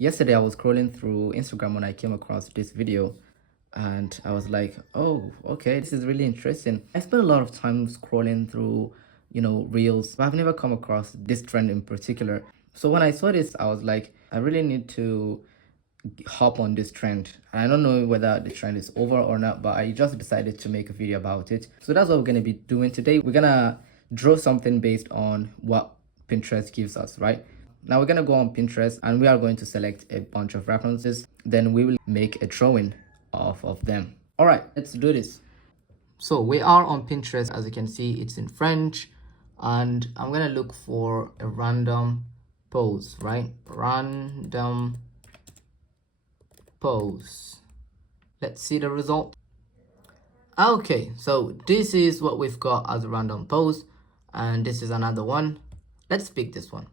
Yesterday I was scrolling through Instagram when I came across this video, and I was like, oh, okay, this is really interesting. I spent a lot of time scrolling through, reels, but I've never come across this trend in particular. So when I saw this, I was like, I really need to hop on this trend. I don't know whether the trend is over or not, but I just decided to make a video about it. So that's what we're going to be doing today. We're going to draw something based on what Pinterest gives us, right? Now we're going to go on Pinterest and we are going to select a bunch of references. Then we will make a drawing of them. All right, let's do this. So we are on Pinterest. As you can see, it's in French, and I'm going to look for a random pose, right? Random pose. Let's see the result. Okay, so this is what we've got as a random pose, and this is another one. Let's pick this one.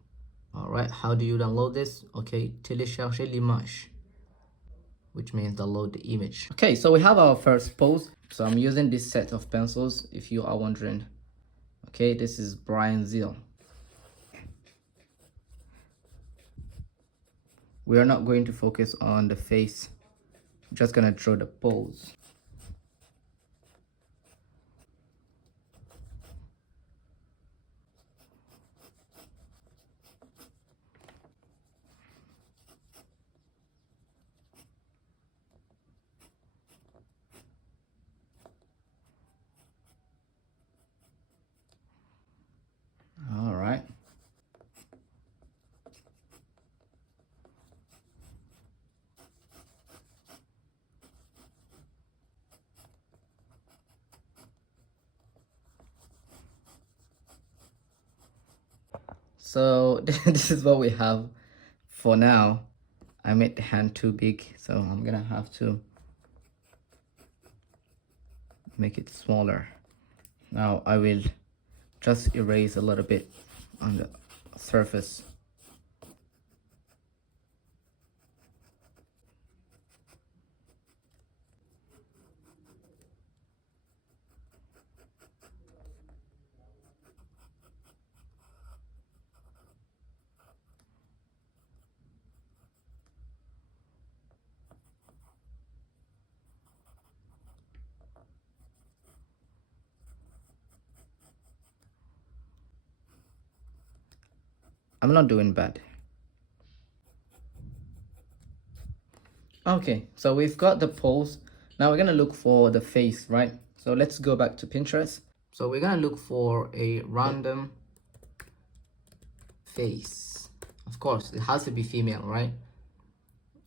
All right, how do you download this? Okay, télécharger l'image, which means download the image. Okay, so we have our first pose. So I'm using this set of pencils, if you are wondering. Okay, this is Brian Zeal. We are not going to focus on the face. I'm just gonna draw the pose. All right. So this is what we have for now. I made the hand too big, so I'm gonna have to make it smaller. Now I will just erase a little bit on the surface. I'm not doing bad. Okay, so we've got the pose. Now we're gonna look for the face, right? So let's go back to Pinterest. So we're gonna look for a random face. Of course, it has to be female, right?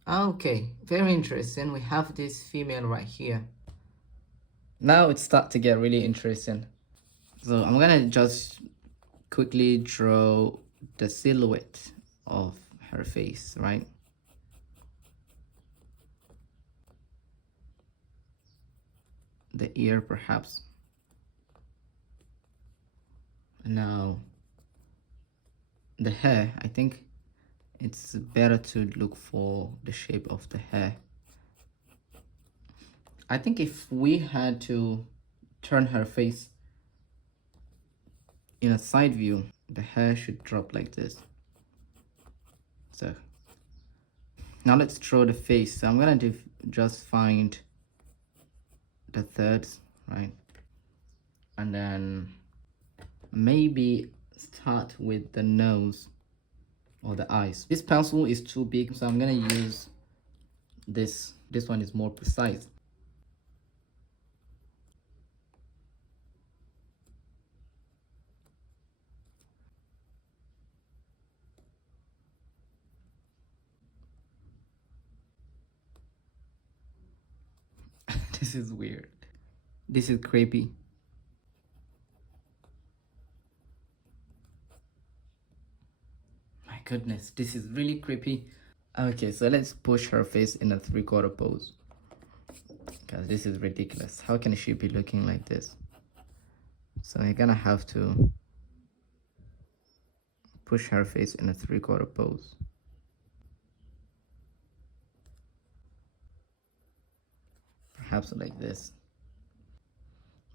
Okay, very interesting. We have this female right here. Now it starts to get really interesting. So I'm gonna just quickly draw the silhouette of her face, right? The ear, perhaps. Now, the hair, I think it's better to look for the shape of the hair. I think if we had to turn her face in a side view, the hair should drop like this. So now let's draw the face. So I'm gonna just find the thirds, right? And then maybe start with the nose or the eyes. This pencil is too big, so I'm gonna use this. This one is more precise. This is weird. This is creepy. My goodness, this is really creepy. Okay, so let's push her face in a 3/4 pose. Because this is ridiculous. How can she be looking like this? So you're gonna have to push her face in a 3/4 pose. Perhaps like this.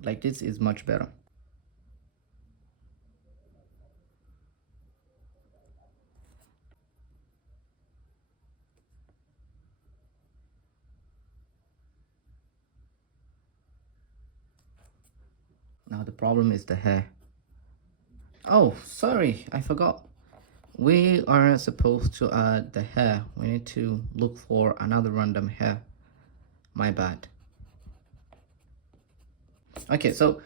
Like this is much better. Now the problem is the hair. Oh, sorry, I forgot. We aren't supposed to add the hair. We need to look for another random hair. My bad. Okay, so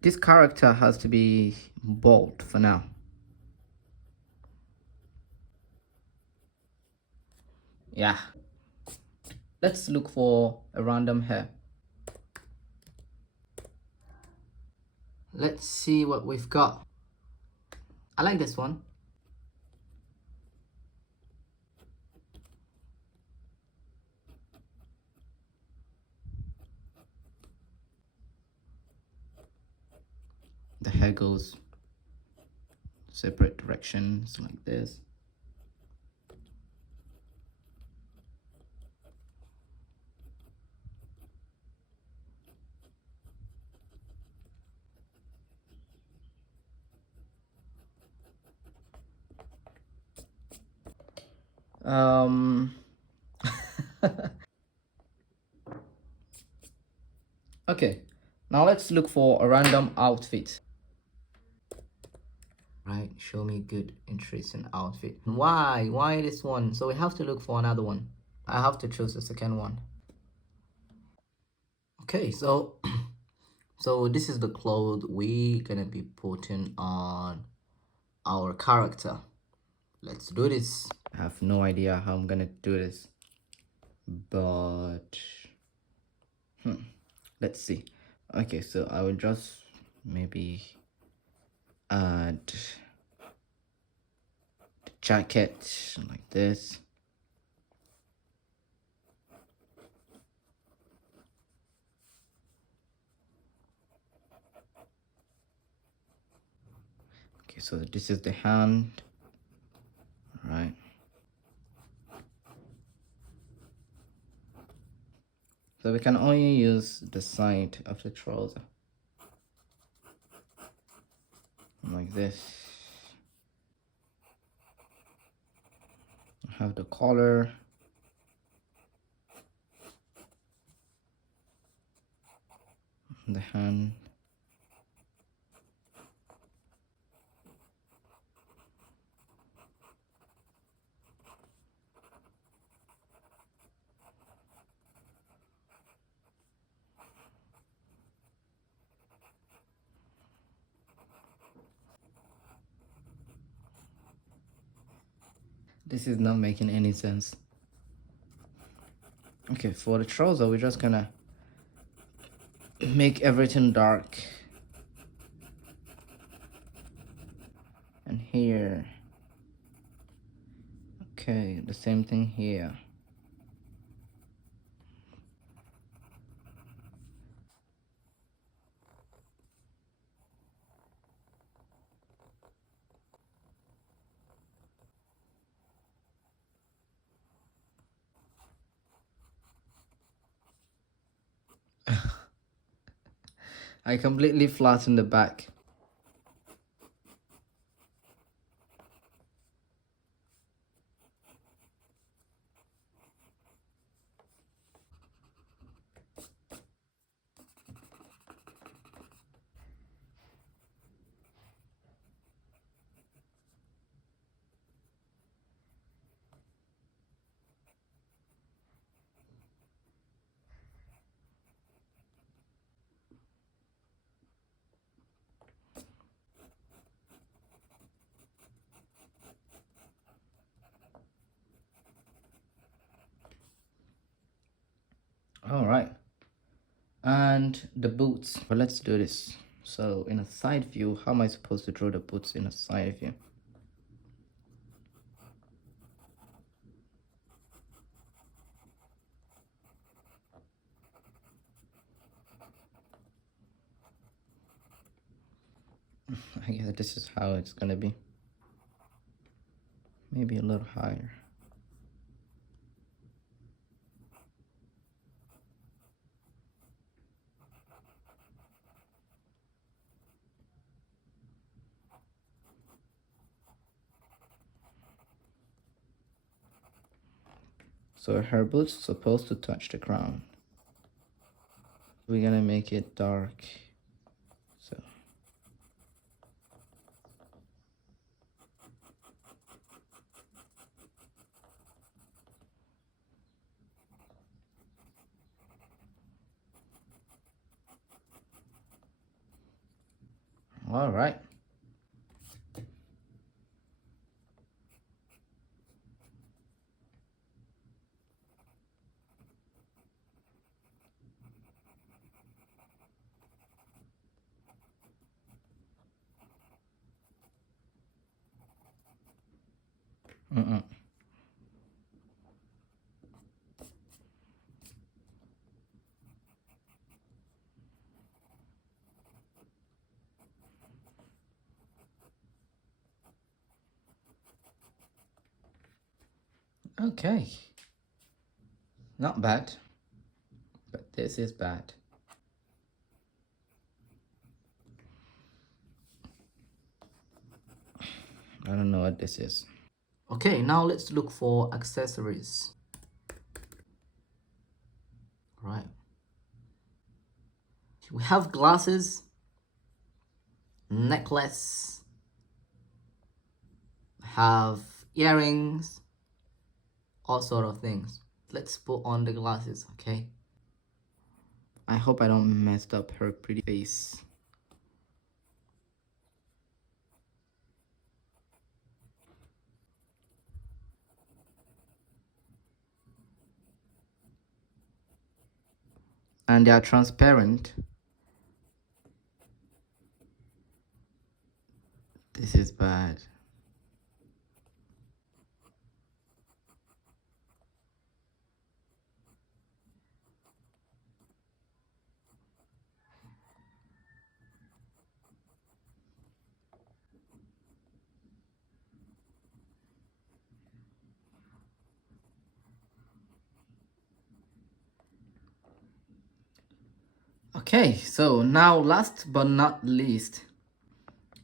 this character has to be bald for now. Yeah. Let's look for a random hair. Let's see what we've got. I like this one. The hair goes separate directions like this. Okay, now let's look for a random outfit. Right, show me good, interesting outfit. Why this one? So we have to look for another one. I have to choose the second one. Okay, so so this is the clothes we gonna be putting on our character. Let's do this. I have no idea how I'm gonna do this, but let's see. Okay, so I will just maybe add the jacket like this. Okay, so this is the hand, right? So we can only use the side of the trouser like this. Have the collar, the hand. This is not making any sense. Okay, for the trouser, we're just gonna make everything dark. And here. Okay, the same thing here. I completely flattened the back. All right. And the boots. But let's do this. So in a side view, how am I supposed to draw the boots in a side view? I guess this is how it's gonna be. Maybe a little higher. So her boots supposed to touch the ground. We're gonna make it dark All right. Mm-mm. Okay. Not bad, but this is bad. I don't know what this is. Okay, now let's look for accessories. Right. We have glasses, necklace, have earrings, all sort of things. Let's put on the glasses, okay? I hope I don't messed up her pretty face. And they are transparent. This is bad. Okay, so now last but not least,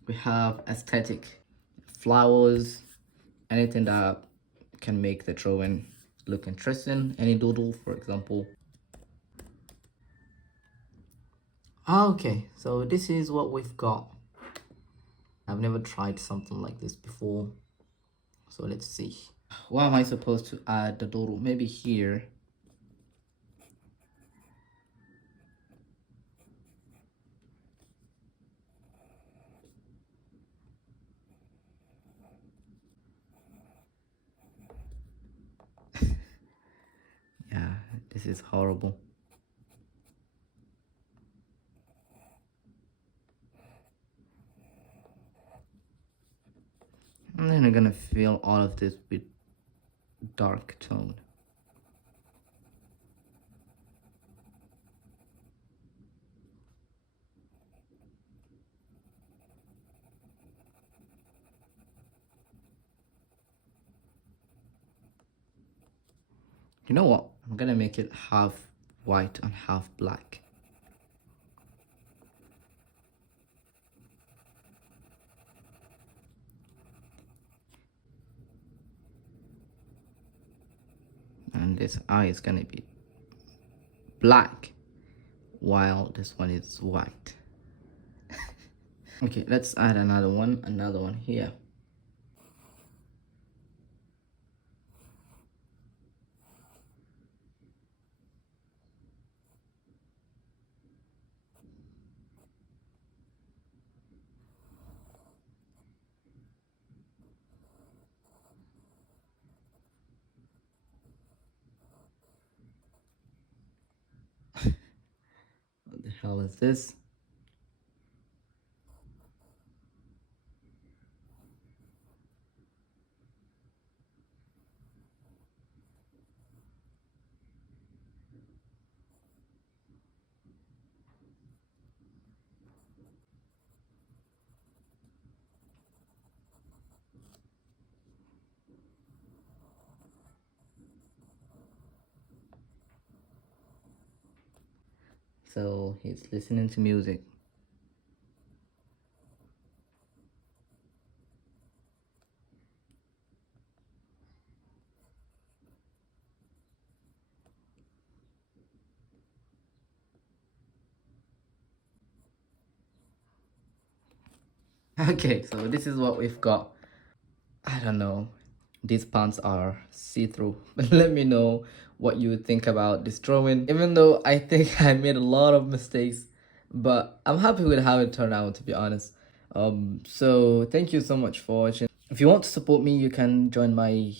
we have aesthetic. Flowers, anything that can make the drawing look interesting. Any doodle, for example. Okay, so this is what we've got. I've never tried something like this before. So let's see. Why am I supposed to add the doodle? Maybe here. Yeah, this is horrible. And then I'm gonna fill all of this with dark tone. You know what? I'm gonna make it half white and half black. And this eye is gonna be black while this one is white. Okay, let's add another one here. What the hell is this? So he's listening to music. Okay, so this is what we've got. I don't know. These pants are see-through. But let me know what you think about this drawing. Even though I think I made a lot of mistakes, but I'm happy with how it turned out, to be honest. So thank you so much for watching. If you want to support me, you can join my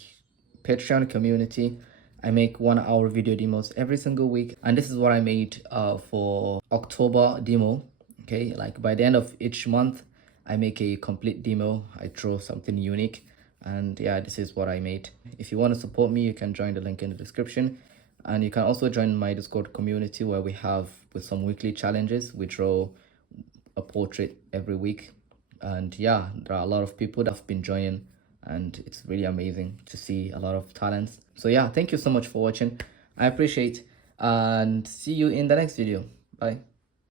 Patreon community. I make 1 hour video demos every single week, and this is what I made for October demo. Okay, like by the end of each month I make a complete demo. I draw something unique, and yeah, this is what I made. If you want to support me, you can join the link in the description, and you can also join my Discord community where we have with some weekly challenges. We draw a portrait every week, and yeah, there are a lot of people that have been joining, and it's really amazing to see a lot of talents. So yeah, thank you so much for watching. I appreciate, and see you in the next video. Bye.